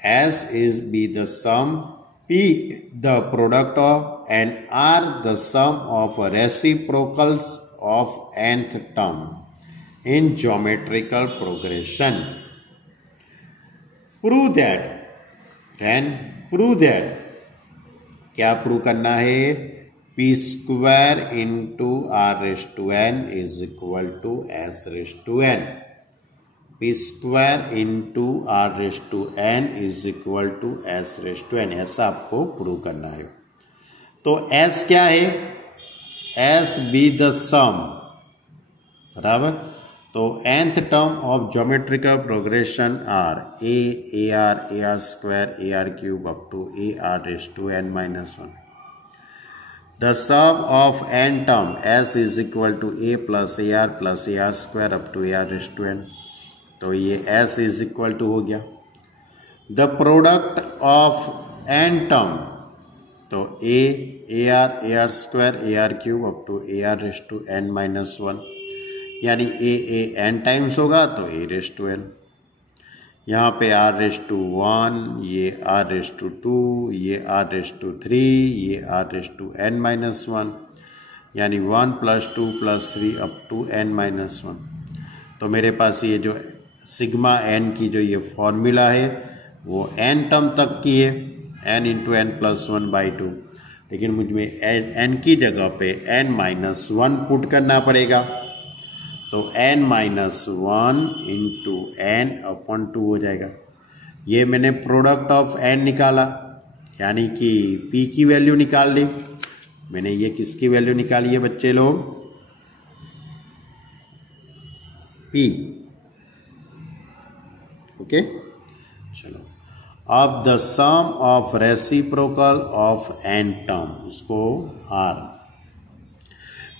S is be the sum, P the product of, and R the sum of reciprocals of nth term in geometrical progression. Prove that. Then prove that. क्या prove करना है, P square into R raised to n is equal to S raised to n. p square into are raise to n is equal to s raise to n, ऐसा आपको prove करना है। तो S क्या है, S be the सम, बराबर। तो nth term of geometrical progression r a are square a are cube up to A r raise to N minus 1। The sum of n term s is equal to A R square up to A r raise to N. तो ये s is equal to हो गया। The product of n term, तो a are square a are cube up to A r raise to N minus 1, यानी A N times होगा तो A raise to N. यहाँ पे आर रेस टू 1, ये r raise to 2, ये r raise to 3, ये r raise to N minus 1, यानी 1 + 2 + 3 up to N minus 1। तो मेरे पास ये जो सिग्मा एन की जो ये फॉर्मूला है वो एन टर्म तक की है, एन इंटू एन प्लस 1/2, लेकिन मुझे एन की जगह पे एन माइनस 1 पुट करना पड़ेगा। तो n minus 1 into n upon 2 हो जाएगा। ये मैंने प्रोडक्ट ऑफ n निकाला, यानी कि p की वैल्यू निकाल ली। मैंने ये किसकी वैल्यू निकाली है बच्चे लोग, P। ओके, चलो अब the sum of reciprocal of n term, उसको R,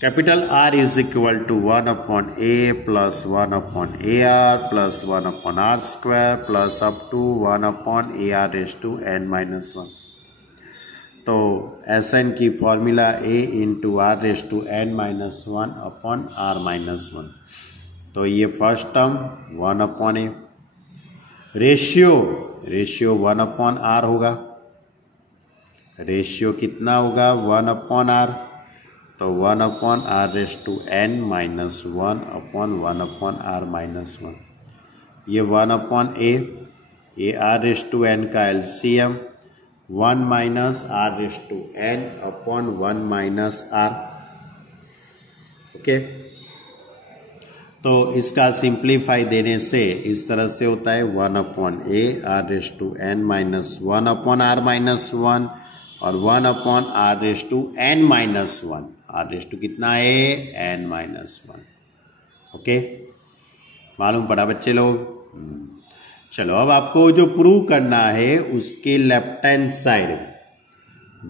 capital R is equal to 1/a plus 1/ar plus 1/r square plus up to 1/ar raise to n-1। तो Sn की formula a into are raise to n-1 upon r-1। तो ये first term 1/a, ratio 1/r होगा, ratio कितना होगा 1/r, तो 1/r raise to n-1 upon 1/r-1। ये 1/a, ये r रेज़ टू n का LCM 1 minus r raise to n upon 1 minus r। Okay, तो इसका सिंप्लीफाई देने से इस तरह से होता है 1/a r raise to n-1 upon r-1 और 1/r raise to n-1, r raise to कितना है n-1। ओके, मालूम पड़ा बच्चे लोग। चलो अब आपको जो प्रूव करना है उसके लेफ्ट हैंड साइड,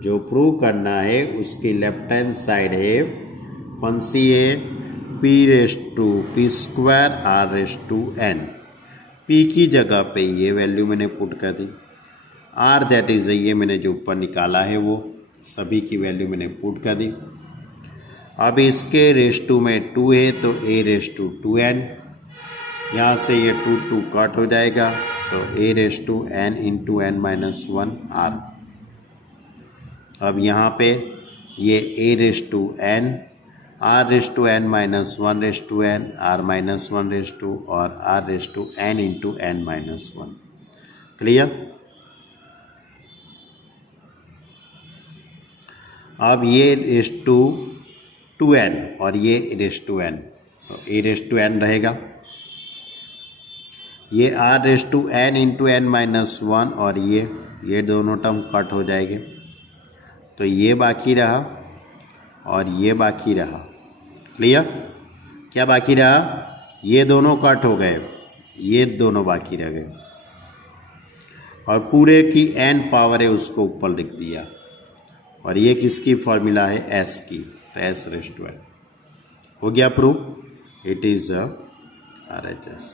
जो प्रूव करना है उसकी लेफ्ट हैंड साइड है कौन सी है, p raise to p square r raise to n। p की जगह पे ये वैल्यू मैंने पुट कर दी, r दैट इज ये मैंने जो ऊपर निकाला है वो सभी की वैल्यू मैंने पुट कर दी। अब इसके रेज़ टू में 2 है तो a रेज़ टू 2n, यहाँ से ये 2 कट हो जाएगा तो a raise to n into n-1 r। अब यहाँ पे ये a raise to n, r raise to n-1 raise to n, r-1 raise to और r raise to n into n-1। Clear. अब ये रेज़ टू 2n और ये raise to n, तो a रेज़ टू n रहेगा, ये r raise to n into n-1 और ये दोनों टर्म कट हो जाएंगे, तो ये बाकी रहा और ये बाकी रहा। क्लियर, क्या बाकी रहा, ये दोनों कट हो गए, ये दोनों बाकी रह गए और पूरे की n पावर है उसको ऊपर लिख दिया और ये किसकी फॉर्मूला है s की, तो s रेज़ टू n। हो गया प्रूफ, इट इज RHS।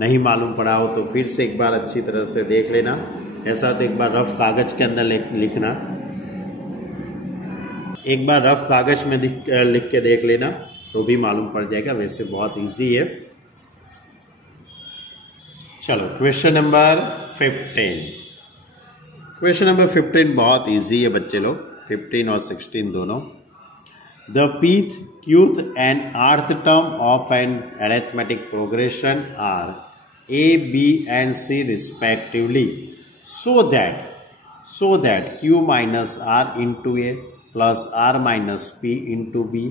नहीं मालूम पड़ा हो तो फिर से एक बार अच्छी तरह से देख लेना, ऐसा तो एक बार रफ कागज के अंदर लिखना, एक बार रफ कागज में लिख के देख लेना तो भी मालूम पड़ जाएगा, वैसे बहुत इजी है। चलो क्वेश्चन नंबर 15, क्वेश्चन नंबर 15 बहुत इजी है बच्चे लोग, 15 और 16 दोनों। The pth, qth and rth term of an arithmetic progression are a, b and c respectively, so that q minus r into a plus r minus p into b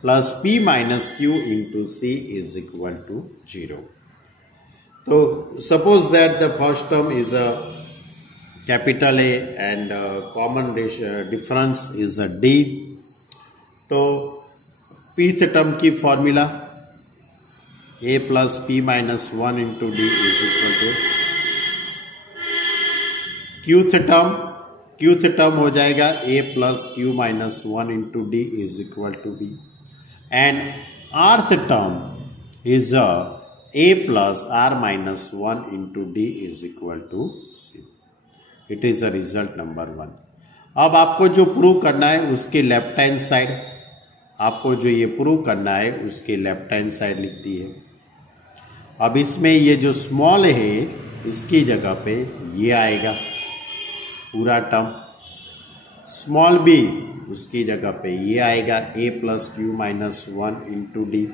plus p minus q into c is equal to 0. So suppose that the first term is a capital A and common difference is a d। तो pth term की formula a plus p minus 1 into D is equal to qth term हो जाएगा a plus q minus 1 into D is equal to b and rth term is a plus r minus 1 into D is equal to c। It is a result number 1। अब आपको जो prove करना है उसके left hand side, आपको जो ये prove करना है उसके लेफ्ट हैंड साइड लिख दी है। अब इसमें ये जो स्मॉल है इसकी जगह पे ये आएगा पूरा टर्म, स्मॉल b उसकी जगह पे ये आएगा a plus Q minus 1 into D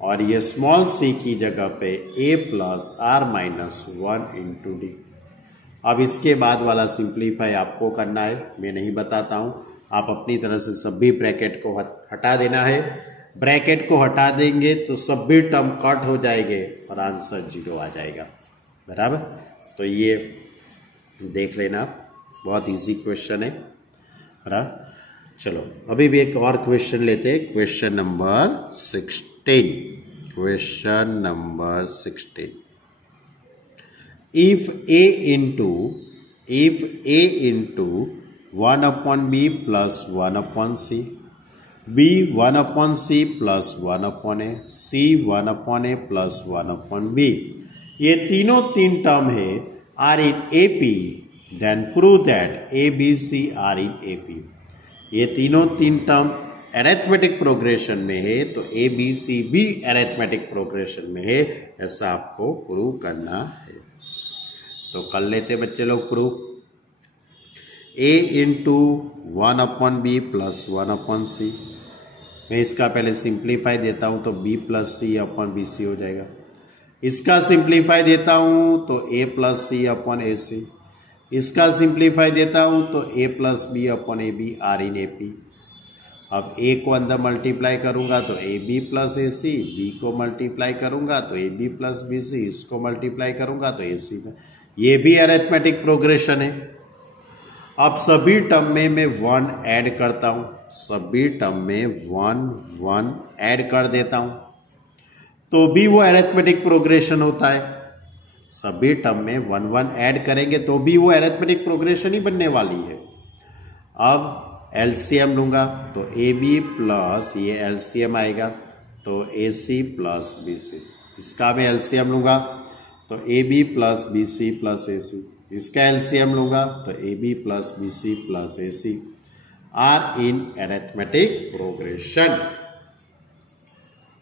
और ये स्मॉल c की जगह पे a plus r minus 1 into D. अब इसके बाद वाला सिंप्लीफाई आपको करना है, मैं नहीं बताता हूँ, आप अपनी तरह से सभी ब्रैकेट को हटा देना है। ब्रैकेट को हटा देंगे तो सभी टर्म कट हो जाएंगे और आंसर 0 आ जाएगा, बराबर। तो ये देख लेना, बहुत इजी क्वेश्चन है। चलो अभी भी एक और क्वेश्चन लेते हैं, question number 16। Question number 16, if a into 1 upon b plus 1 upon c, b 1 upon c plus 1 upon a, c 1 upon a plus 1 upon b, ये तीनों तीन टर्म है are in A p, then prove that a B c are in A p. ये तीनों तीन term arithmetic progression में है, तो ए बी सी भी अरिथमेटिक प्रोग्रेशन में है, ऐसा आपको प्रूव करना है। तो कर लेते बच्चे लोग prove. a into 1 upon B plus 1 upon C, मैं इसका पहले सिंप्लीफाई देता हूं तो b plus C upon B C हो जाएगा। इसका सिंप्लीफाई देता हूं तो a plus C upon A C, इसका सिंप्लीफाई देता हूं तो a plus B upon A B are in A P. अब a को अंदर मल्टीप्लाई करूंगा तो A B plus A C, B को मल्टीप्लाई करूंगा तो A B plus B c, इसको मल्टीप्लाई करूंगा तो ए सी में, ये भी अरिथमेटिक प्रोग्रेशन है। अब सभी टर्म में मैं 1 ऐड करता हूं, सभी टर्म में 1 1 ऐड कर देता हूं तो भी वो अरिथमेटिक प्रोग्रेशन होता है। सभी टर्म में 1 1 ऐड करेंगे तो भी वो अरिथमेटिक प्रोग्रेशन ही बनने वाली है। अब एलसीएम लूंगा तो ए बी प्लस ये एलसीएम आएगा तो ए सी प्लस बी सी, इसका मैं एलसीएम लूंगा तो A B plus B C plus A C, इसका एलसीएम लूंगा तो A B plus B C plus A C are in arithmetic progression.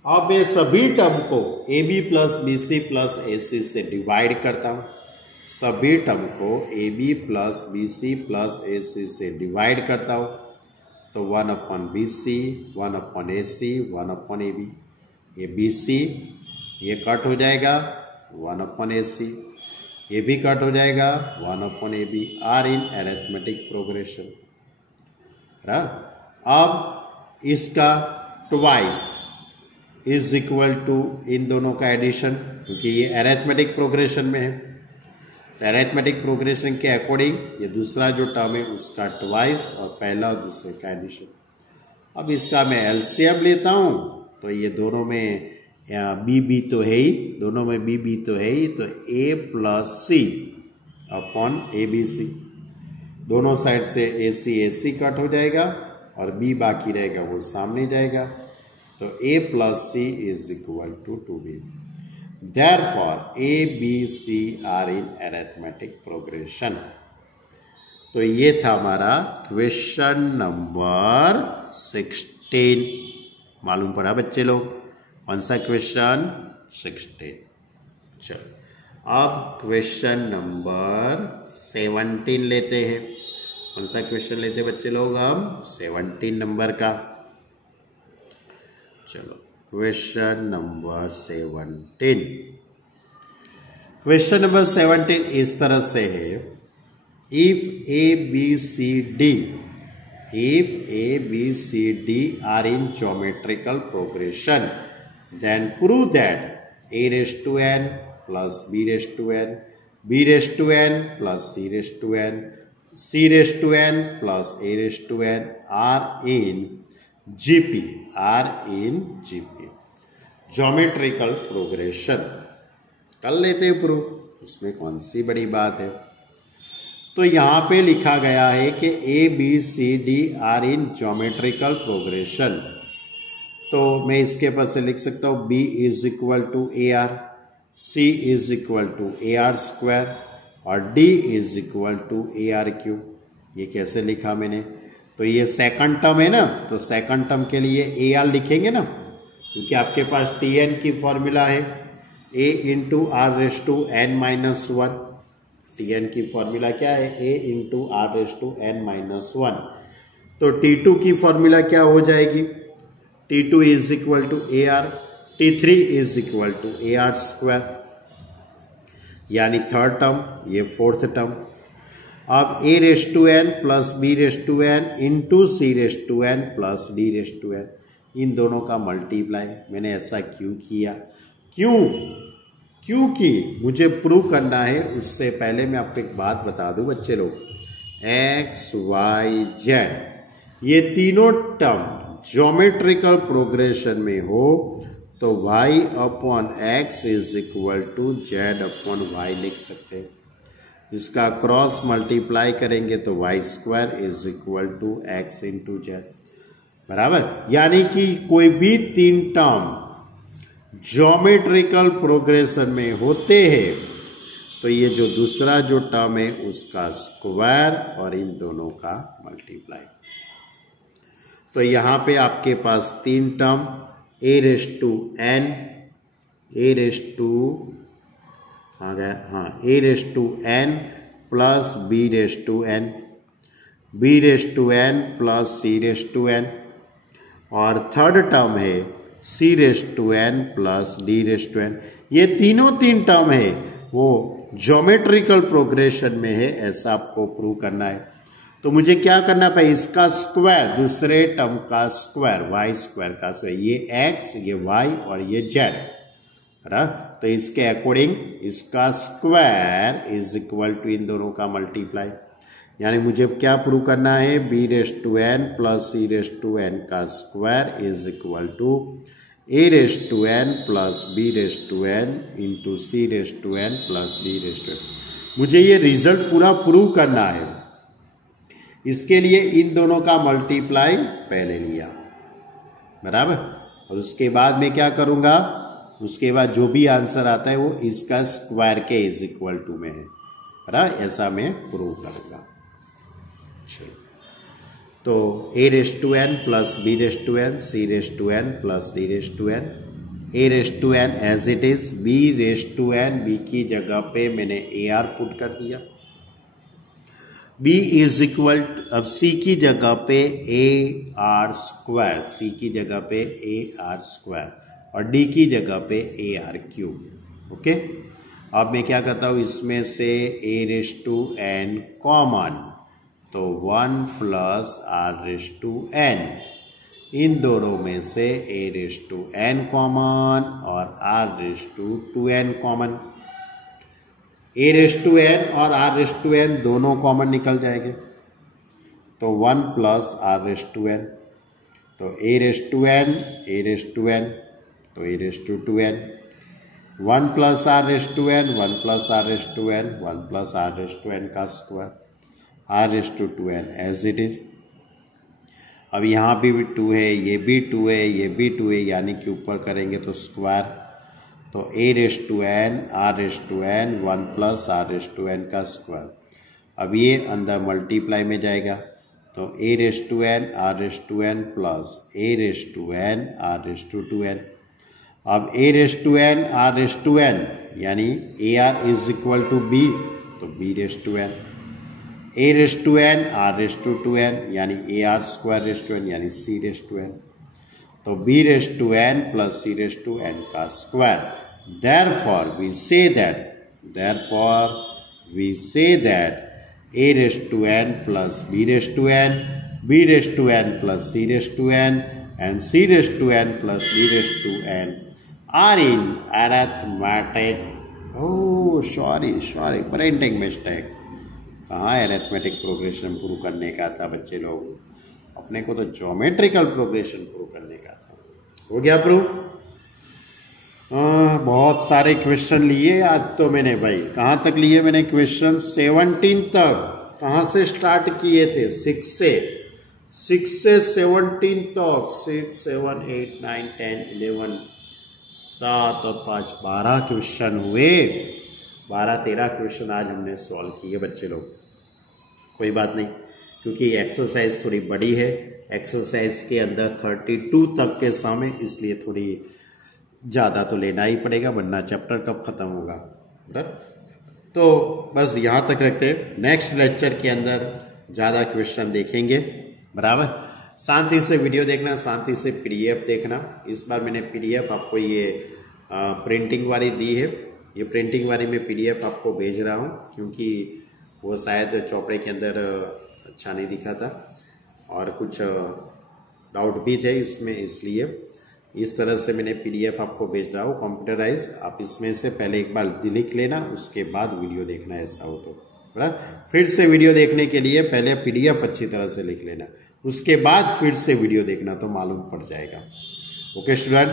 अब मैं सभी टर्म को A B plus B C plus A C से डिवाइड करता हूं, सभी टर्म को A B plus B C plus A C से डिवाइड करता हूं तो 1 upon B C, 1 upon A C, 1 upon A B, ये बी सी ये कट हो जाएगा 1 अपॉन ए सी, ये भी कट हो जाएगा 1 upon A B, are in arithmetic progression. अब इसका ट्वाइस इज इक्वल टू इन दोनों का एडिशन, क्योंकि ये अरिथमेटिक प्रोग्रेशन में है, तो अरिथमेटिक प्रोग्रेशन के अकॉर्डिंग ये दूसरा जो टर्म है उसका ट्वाइस और पहला और दूसरे का एडिशन। अब इसका मैं एलसीएम लेता हूं तो ये दोनों में बी बी तो है ही, दोनों में बी बी तो है ही, तो A plus C upon A B C, दोनों साइड से ए सी कट हो जाएगा और बी बाकी रहेगा वो सामने जाएगा, तो a plus c is equal to 2b। Therefore a B c are in arithmetic progression. तो ये था हमारा क्वेश्चन नंबर 16। मालूम पड़ा बच्चे लोग कौन सा क्वेश्चन? 16। चलो अब क्वेश्चन नंबर 17 लेते हैं। कौन सा क्वेश्चन लेते हैं बच्चे लोग? हम 17 नंबर का। चलो क्वेश्चन नंबर 17। क्वेश्चन नंबर 17 इस तरह से है, if a B C d, if a B C D are in geometrical progression, then prove that a raise to N plus B raise to N, b raise to N plus c raise to N, c raise to N plus a raise to N are in GP, are in GP, geometrical progression. कर लेते हैं prove, उसमें कौन सी बड़ी बात है। तो यहां पे लिखा गया है कि A B C D are in geometrical progression, तो मैं इसके पास से लिख सकता हूं B is equal to A R, C is equal to A R square और D is equal to A R cube. ये कैसे लिखा मैंने? तो ये सेकंड टर्म है ना, तो सेकंड टर्म के लिए ए आर लिखेंगे ना, क्योंकि आपके पास टी एन की फॉर्मूला है A into are raise to N minus 1। T N की फॉर्मूला क्या है? A into are raise to N minus 1। तो टी टू की फॉर्मूला क्या हो जाएगी? T two is equal to A R, T three is equal to A R square, यानी third term, ये फोर्थ टर्म। अब A raise to N plus B raise to N into C raise to N plus D raise to N, इन दोनों का multiply. मैंने ऐसा क्यों किया? क्योंकि मुझे प्रूव करना है। उससे पहले मैं आपको एक बात बता दूं बच्चे लोग, एक्स वाई जेड, ये तीनों टर्म ज्योमेट्रिकल प्रोग्रेशन में हो तो y upon x is equal to z upon y लिख सकते हैं। इसका क्रॉस मल्टीप्लाई करेंगे तो y square is equal to x into z बराबर। यानी कि कोई भी तीन टर्म ज्योमेट्रिकल प्रोग्रेशन में होते हैं तो ये जो दूसरा जो टर्म है उसका स्क्वायर और इन दोनों का मल्टीप्लाई। तो यहां पे आपके पास तीन term A raise to N, A raise to आ गया, हाँ, A raise to N plus B raise to N, B raise to N plus C raise to N, और थर्ड टर्म है C raise to N plus D raise to N. ये तीनों तीन term है वो ज्योमेट्रिकल प्रोग्रेशन में है, ऐसा आपको प्रूव करना है। तो मुझे क्या करना पड़ेगा, इसका स्क्वायर, दूसरे टर्म का स्क्वायर, वाई स्क्वायर का स्क्वायर, ये एक्स, ये वाई और ये जेड, तो इसके अकॉर्डिंग इसका स्क्वायर इज इक्वल टू इन दोनों का मल्टीप्लाई। यानी मुझे क्या प्रूव करना है, B raise to N plus C raise to N का square is equal to A raise to N plus B raise to N into C raise to N plus D raise to N. मुझे ये result पूरा prove करना है, इसके लिए इन दोनों का मल्टीप्लाई पहले लिया बराबर, और उसके बाद मैं क्या करूंगा, उसके बाद जो भी आंसर आता है वो इसका स्क्वायर के इज इक्वल टू में है बराबर, ऐसा मैं प्रूव करूंगा। चलो, तो A raise to N plus B raise to N, C raise to N plus D raise to N, A raise to N as it is, B raise to N, B की जगह पे मैंने A R put कर दिया, b is equal, अब c की जगह पे ए आर स्क्वायर, c की जगह पे ए आर स्क्वायर और d की जगह पे ए आर क्यूब। ओके, अब मैं क्या करता हूँ, इसमें से a raise to n common, तो 1 plus R raise to n, इन दोनों में से a raise to n common और r raise to 2n common, A raise to N और आर रेस टू एन दोनों कॉमन निकल जाएंगे, तो 1 plus R raise to N, तो A raise to N, A raise to N, तो A raise to 2n, 1 plus R raise to N, 1 plus R raise to N, 1 plus R raise to N का square, R raise to 2n as it is. अब यहाँ भी 2 है, ये भी 2 है, ये भी 2 है, यानी कि ऊपर करेंगे तो स्क्वायर, तो A raise to N, R raise to N, 1 plus R raise to N का स्क्वायर। अब ये अंदर मल्टीप्लाई में जाएगा, तो A raise to N, R raise to N plus A raise to N, R raise to 2n। अब A raise to N, R raise to N, यानी A R is equal to B, तो B raise to N, A raise to N, R raise to 2n, यानी A R square raise to N, यानी c raise to N, तो B raise to N plus C raise to N का square. Therefore we say that a raised to n plus b raised to n, b raised to n plus c raised to n, and c raised to n plus d raised to n are in arithmetic. Oh, sorry, printing mistake. कहाँ arithmetic progression prove करने का था बच्चे लोग, अपने को तो geometrical progression prove करने का था। हो गया प्रूव? बहुत सारे क्वेश्चन लिए आज तो मैंने भाई। कहाँ तक लिए मैंने क्वेश्चन? 17 तक। कहाँ से स्टार्ट किए थे? 6 से 17 तक। 6, 7, 8, 9, 10, 11, 7 और 5, 12 क्वेश्चन हुए। 12-13 क्वेश्चन आज हमने सॉल्व किए बच्चे लोग। कोई बात नहीं, क्योंकि एक्सरसाइज थोड़ी बड़ी है। एक्सरसाइज के अंदर 32 तक के समय, इसलिए थोड़ी ज़्यादा तो लेना ही पड़ेगा, वरना चैप्टर कब ख़त्म होगा। तो बस यहाँ तक रखते हैं। नेक्स्ट लेक्चर के अंदर ज़्यादा क्वेश्चन देखेंगे, बराबर। शांति से वीडियो देखना, शांति से पीडीएफ देखना। इस बार मैंने पीडीएफ आपको ये प्रिंटिंग वाली दी है। ये प्रिंटिंग वाली मैं पीडीएफ आपको भेज रहा हूँ, क्योंकि वो शायद चौपड़े के अंदर अच्छा नहीं दिखा था और कुछ डाउट भी थे इसमें, इसलिए इस तरह से मैंने पीडीएफ आपको भेज रहा हूँ कंप्यूटराइज। आप इसमें से पहले एक बार लिख लेना, उसके बाद वीडियो देखना, ऐसा हो तो बराबर। फिर से वीडियो देखने के लिए पहले PDF अच्छी तरह से लिख लेना, उसके बाद फिर से वीडियो देखना तो मालूम पड़ जाएगा। ओके स्टूडेंट,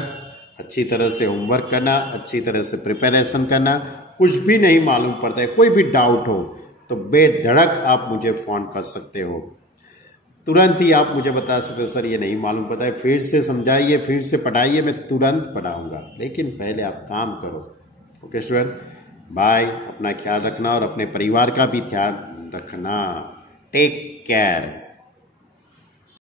अच्छी तरह से होमवर्क करना, अच्छी तरह से प्रिपरेशन करना। कुछ भी नहीं मालूम पड़ता है, कोई भी डाउट हो तो बेधड़क आप मुझे फ़ोन कर सकते हो, तुरंत ही आप मुझे बता सकते हो सर ये नहीं मालूम पता है, फिर से समझाइए, फिर से पढ़ाइए, मैं तुरंत पढ़ाऊँगा, लेकिन पहले आप काम करो। Okay student, bye. अपना ख्याल रखना और अपने परिवार का भी ध्यान रखना। Take care.